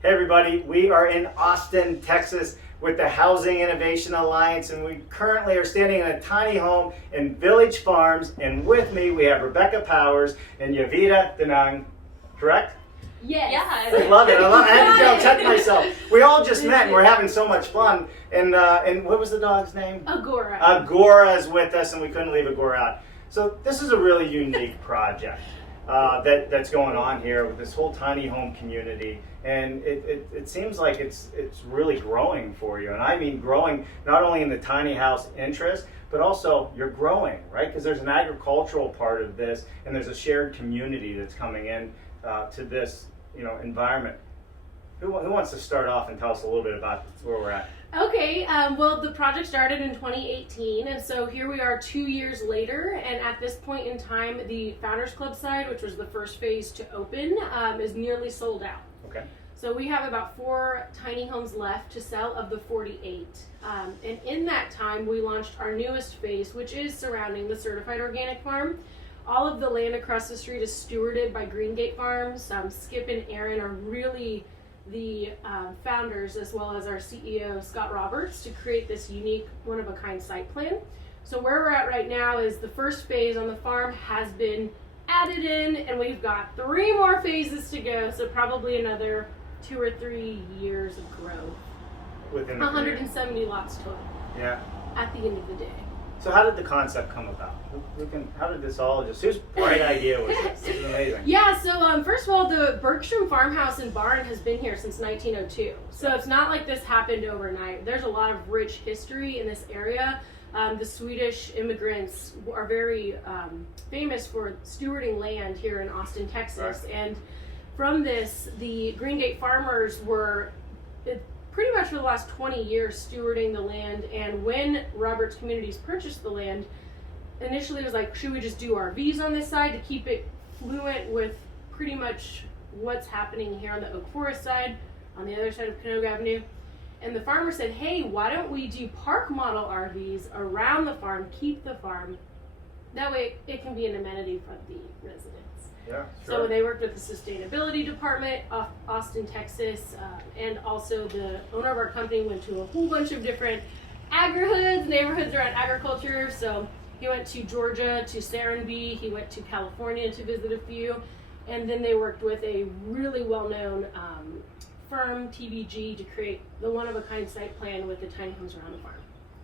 Hey everybody, we are in Austin, Texas with the Housing Innovation Alliance, and we currently are standing in a tiny home in Village Farms, and with me we have Rebecca Powers and Yavita Denang, correct? Yes. I love it. I had to go check myself. We all just met and we're having so much fun. And what was the dog's name? Agora. Agora is with us, and we couldn't leave Agora out. So this is a really unique project that's going on here with this whole tiny home community. And it seems like it's really growing for you. And I mean growing not only in the tiny house interest, but also you're growing, right? Because there's an agricultural part of this, and there's a shared community that's coming in to this environment. Who wants to start off and tell us a little bit about where we're at? Okay, well, the project started in 2018, and so here we are 2 years later, and at this point in time, the Founders Club side, which was the first phase to open, is nearly sold out. Okay. So we have about 4 tiny homes left to sell of the 48. And in that time, we launched our newest phase, which is surrounding the certified organic farm. All of the land across the street is stewarded by Greengate Farms. Skip and Aaron are really the founders, as well as our CEO, Scott Roberts, to create this unique, one-of-a-kind site plan. So where we're at right now is the first phase on the farm has been added in, and we've got 3 more phases to go, so probably another 2 or 3 years of growth. Within 170 lots total. Yeah. At the end of the day. So how did the concept come about? How did this all whose bright idea was this? This is amazing. Yeah, so first of all, the Bergstrom Farmhouse and Barn has been here since 1902. So it's not like this happened overnight. There's a lot of rich history in this area. The Swedish immigrants are very famous for stewarding land here in Austin, Texas. Right. And from this, the Greengate farmers were pretty much for the last 20 years stewarding the land. And when Roberts Communities purchased the land, initially it was like, should we just do RVs on this side to keep it fluent with pretty much what's happening here on the Oak Forest side, on the other side of Canoga Avenue? And the farmer said, hey, why don't we do park model RVs around the farm, keep the farm. That way it can be an amenity for the residents. Yeah, So sure. they worked with the sustainability department of Austin, Texas, and also the owner of our company went to a whole bunch of different neighborhoods around agriculture. So he went to Georgia, to Serenbe, he went to California to visit a few, and then they worked with a really well-known firm, TVG, to create the one-of-a-kind site plan with the tiny homes around the farm.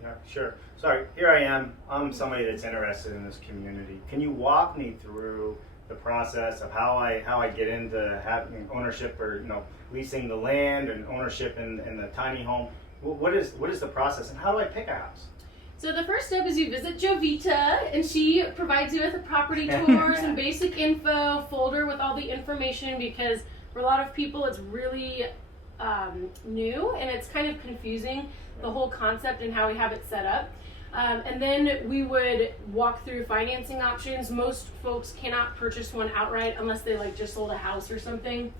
Yeah, sure. Sorry, here I am. I'm somebody that's interested in this community. Can you walk me through the process of how I get into having ownership or leasing the land and ownership in the tiny home? What is the process, and how do I pick a house? So the first step is you visit Jovita, and she provides you with a property tours and basic info folder with all the information, because for a lot of people it's really new and it's kind of confusing, the whole concept and how we have it set up. And then we would walk through financing options. Most folks cannot purchase one outright unless they just sold a house or something.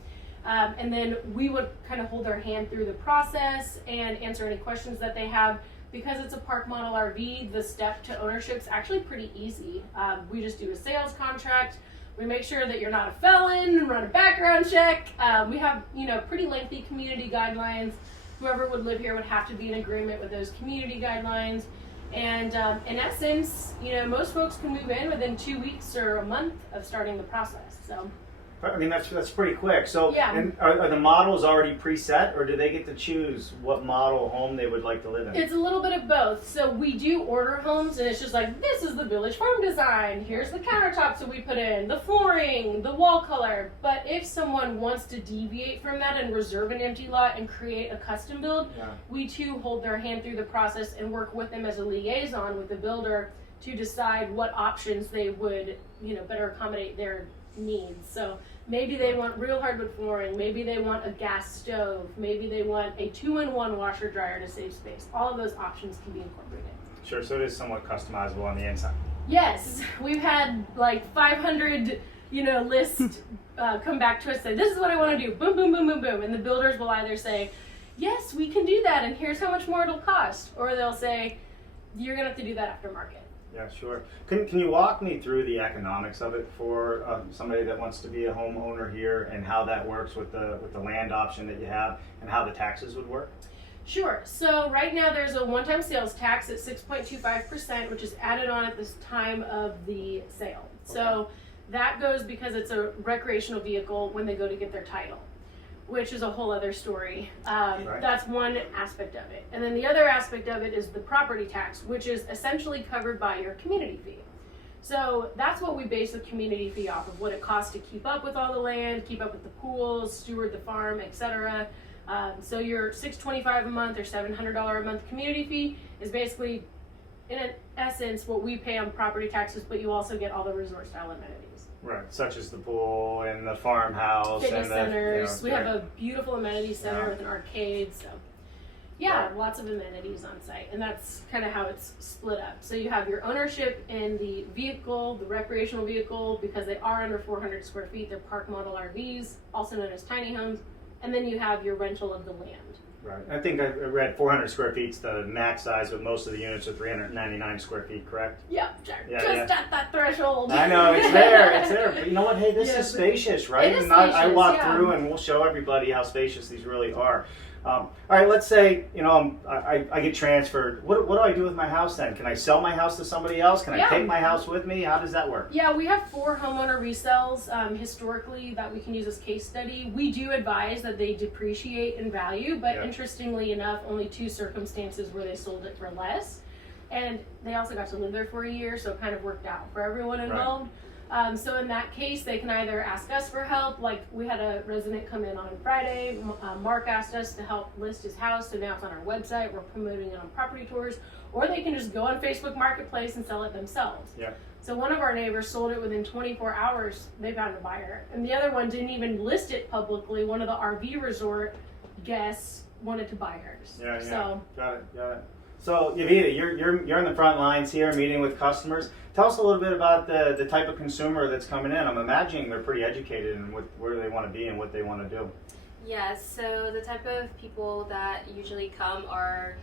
And then we would kind of hold their hand through the process and answer any questions that they have. Because it's a park model RV, the step to ownership is actually pretty easy. We just do a sales contract. We make sure that you're not a felon, run a background check. We have, pretty lengthy community guidelines. Whoever would live here would have to be in agreement with those community guidelines. And in essence, most folks can move in within 2 weeks or a month of starting the process. So. I mean, that's pretty quick. So, Yeah. And are the models already preset, or do they get to choose what model home they would like to live in? It's a little bit of both. So we do order homes, and it's just like, this is the Village Farm design. Here's the countertops that we put in, the flooring, the wall color. But if someone wants to deviate from that and reserve an empty lot and create a custom build, we too hold their hand through the process and work with them as a liaison with the builder to decide what options they would, better accommodate their needs. So maybe they want real hardwood flooring, maybe they want a gas stove, maybe they want a 2-in-1 washer dryer to save space. All of those options can be incorporated. Sure, so it is somewhat customizable on the inside. Yes, we've had 500 lists come back to us, say this is what I want to do, boom, boom, boom, boom, boom, and the builders will either say yes, we can do that, and here's how much more it'll cost, or they'll say you're gonna have to do that after market. Yeah, sure. Can you walk me through the economics of it for somebody that wants to be a homeowner here, and how that works with the land option that you have, and how the taxes would work? Sure. So right now there's a one-time sales tax at 6.25%, which is added on at this time of the sale. So that goes because it's a recreational vehicle when they go to get their title, which is a whole other story. Right. That's one aspect of it. And then the other aspect of it is the property tax, which is essentially covered by your community fee. So that's what we base the community fee off of, what it costs to keep up with all the land, keep up with the pools, steward the farm, etc. So your $625 a month or $700 a month community fee is basically, in essence, what we pay on property taxes, but you also get all the resort style amenities. Right, such as the pool and the farmhouse Fitness and the centers. We have right. a beautiful amenity center Yeah. with an arcade. So, yeah, Right. lots of amenities on site, and that's kind of how it's split up. So you have your ownership in the vehicle, the recreational vehicle, because they are under 400 square feet. They're park model RVs, also known as tiny homes, and then you have your rental of the land. Right. I think I read 400 square feet's the max size, but most of the units are 399 square feet, correct? Yep, Yeah, just at that threshold. I know, it's there. But you know what? Hey, this Yeah, is spacious, right? it is And I spacious, walk yeah. through and we'll show everybody how spacious these really are. All right, let's say, I get transferred. What do I do with my house then? Can I sell my house to somebody else? Can I Yeah. take my house with me? How does that work? Yeah, we have 4 homeowner resales historically that we can use as case study. We do advise that they depreciate in value, but Yeah. interestingly enough, only 2 circumstances where they sold it for less. And they also got to live there for a year, so it kind of worked out for everyone involved. So in that case, they can either ask us for help, like we had a resident come in on Friday. Mark asked us to help list his house, so now it's on our website. We're promoting it on property tours, or they can just go on Facebook Marketplace and sell it themselves. Yeah. So one of our neighbors sold it within 24 hours. They found a buyer, and the other one didn't even list it publicly. One of the RV resort guests wanted to buy hers. Yeah. So Got it. So, Yavita, you're in the front lines here, meeting with customers. Tell us a little bit about the type of consumer that's coming in. I'm imagining they're pretty educated in where they want to be and what they want to do. Yes, so the type of people that usually come are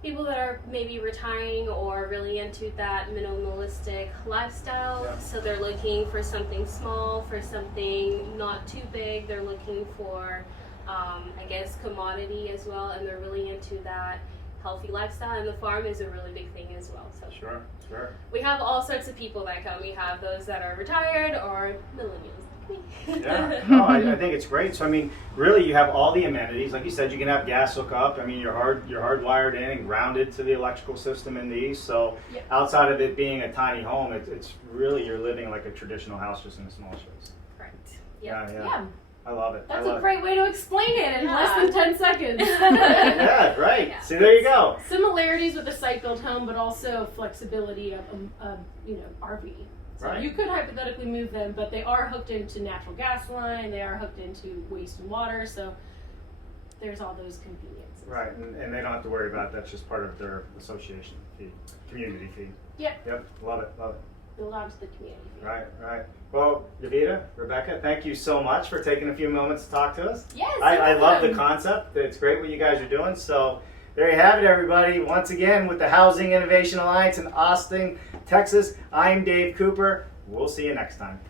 people that are maybe retiring or really into that minimalistic lifestyle. Yeah. So they're looking for something small, for something not too big. They're looking for, commodity as well, and they're really into that healthy lifestyle, and the farm is a really big thing as well. So Sure. we have all sorts of people that come. We have those that are retired or millennials like me. Yeah. No, I think it's great. So, I mean, really, you have all the amenities. Like you said, you can have gas hookup. I mean, you're hardwired in and grounded to the electrical system in these. So, Yep. outside of it being a tiny home, it's really, you're living like a traditional house, just in a small space. Correct. Yep. yeah, I love it. that's a great way to explain it in Yeah. less than 10 seconds. Yeah, right. Yeah. See, there you go. Similarities with a site-built home, but also flexibility of RV. So Right. you could hypothetically move them, but they are hooked into natural gas line. They are hooked into waste and water. So there's all those conveniences. Right, and they don't have to worry about it. That's just part of their association fee, community fee. Yeah. Yep, love it. Build onto the community. Right. Well, Davida, Rebecca, thank you so much for taking a few moments to talk to us. Yes. I love the awesome. concept. It's great what you guys are doing. So there you have it, everybody. Once again, with the Housing Innovation Alliance in Austin, Texas, I'm Dave Cooper. We'll see you next time.